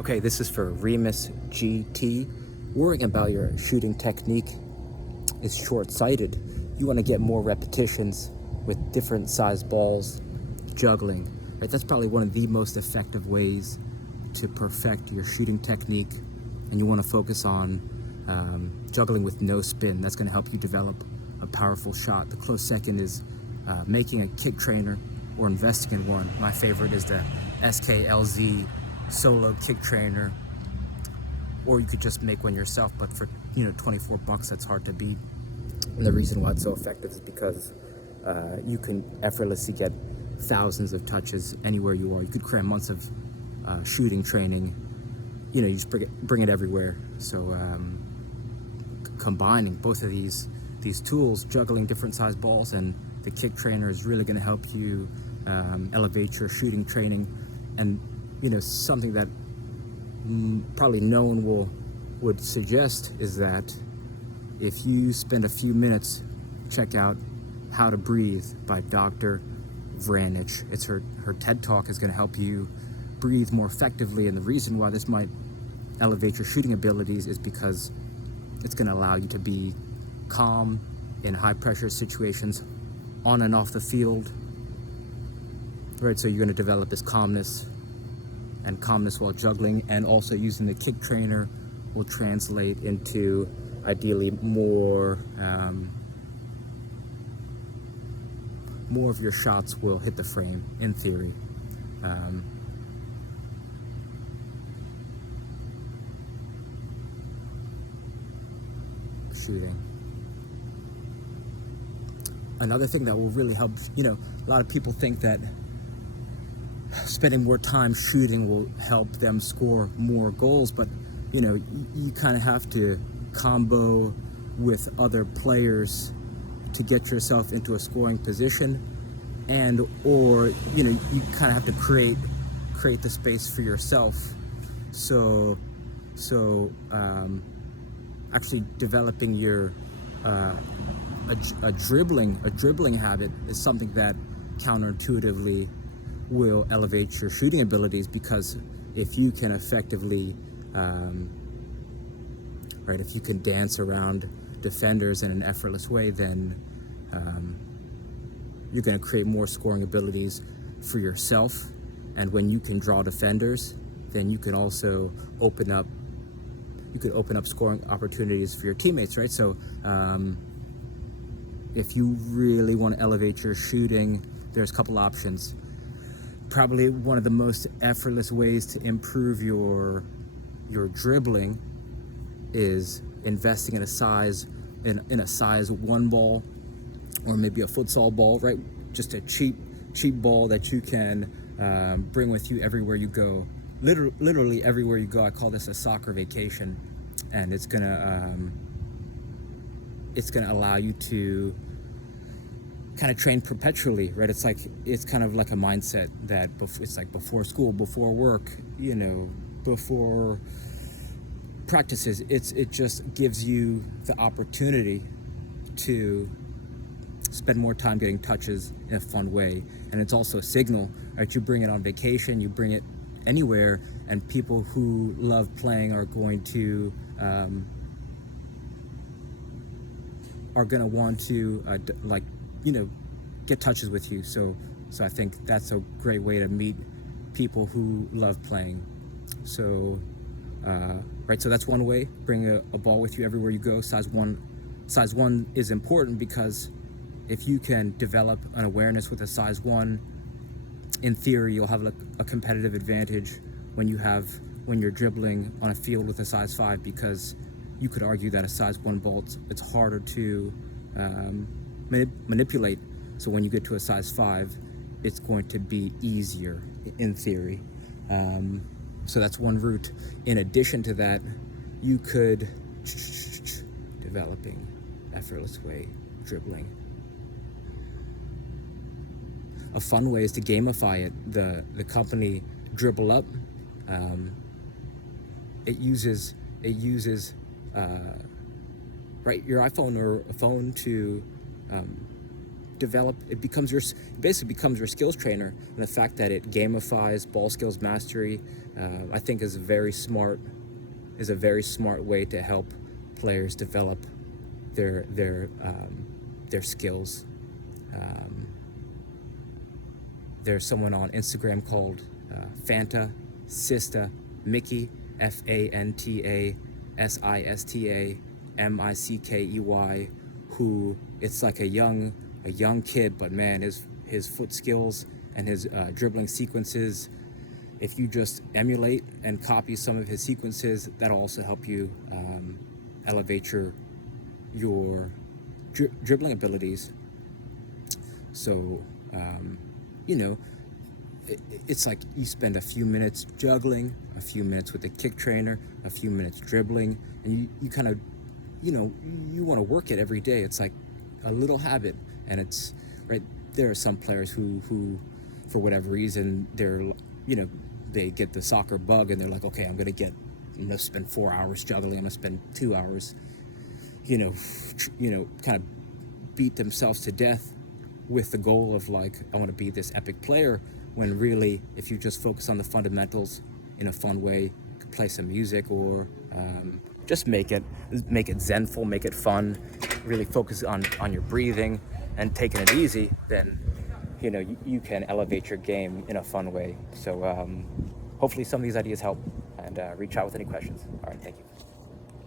Okay, this is for Remus GT. Worrying about your shooting technique is short-sighted. You want to get more repetitions with different size balls, juggling. Right? That's probably one of the most effective ways to perfect your shooting technique, and you want to focus on juggling with no spin. That's going to help you develop a powerful shot. The close second is making a kick trainer or investing in one. My favorite is the SKLZ solo kick trainer, or you could just make one yourself, but for $24, that's hard to beat. And the reason why it's so effective is because you can effortlessly get thousands of touches anywhere you are. You could cram months of shooting training. You just bring it everywhere. So combining both of these tools, juggling different size balls, and the kick trainer is really going to help you elevate your shooting training. And something that probably no one would suggest is that if you spend a few minutes, check out How to Breathe by Dr. Vranich. It's her TED Talk is going to help you breathe more effectively, and the reason why this might elevate your shooting abilities is because it's going to allow you to be calm in high pressure situations on and off the field. Right, so you're going to develop this calmness while juggling, and also using the kick trainer will translate into ideally more of your shots will hit the frame, in theory. Shooting. Another thing that will really help, a lot of people think that spending more time shooting will help them score more goals, but you kind of have to combo with other players to get yourself into a scoring position, or you kind of have to create the space for yourself. So actually developing your a dribbling habit is something that counterintuitively will elevate your shooting abilities, because if you can effectively if you can dance around defenders in an effortless way, then you're going to create more scoring abilities for yourself. And when you can draw defenders, then you can also open up scoring opportunities for your teammates, right? So if you really want to elevate your shooting, there's a couple options. Probably one of the most effortless ways to improve your dribbling is investing in a size 1 ball, or maybe a futsal ball, right? Just a cheap ball that you can bring with you everywhere you go. Literally everywhere you go. I call this a soccer vacation, and it's gonna allow you to kind of train perpetually, right? It's kind of like a mindset that it's like before school, before work, before practices. It just gives you the opportunity to spend more time getting touches in a fun way. And it's also a signal, right? You bring it on vacation, you bring it anywhere, and people who love playing are going to want to get touches with you. So I think that's a great way to meet people who love playing. So so that's one way. Bring a ball with you everywhere you go. Size one is important, because if you can develop an awareness with a size 1, in theory you'll have a competitive advantage when you're dribbling on a field with a size 5, because you could argue that a size 1 ball, it's harder to manipulate. So when you get to a size 5, it's going to be easier, in theory. So that's one route. In addition to that, you could developing effortless way dribbling. A fun way is to gamify it. The company Dribble Up, it uses your iPhone or a phone to it basically becomes your skills trainer. And the fact that it gamifies ball skills mastery, I think is a very smart way to help players develop their skills. There's someone on Instagram called Fanta Sista Mickey, FANTA SISTA MICKEY, who it's like a young kid, but man, his foot skills and his dribbling sequences, if you just emulate and copy some of his sequences, that'll also help you elevate your dribbling abilities. So it's like you spend a few minutes juggling, a few minutes with the kick trainer, a few minutes dribbling, and you kind of, you want to work it every day. It's like a little habit, and it's right. There are some players who for whatever reason, they get the soccer bug, and they're like, okay, I'm gonna spend 4 hours juggling. I'm gonna spend 2 hours, kind of beat themselves to death with the goal of like, I want to be this epic player, when really, if you just focus on the fundamentals in a fun way, play some music, or just make it zenful, make it fun, really focus on your breathing and taking it easy, then you can elevate your game in a fun way. So hopefully some of these ideas help, and reach out with any questions. All right, thank you.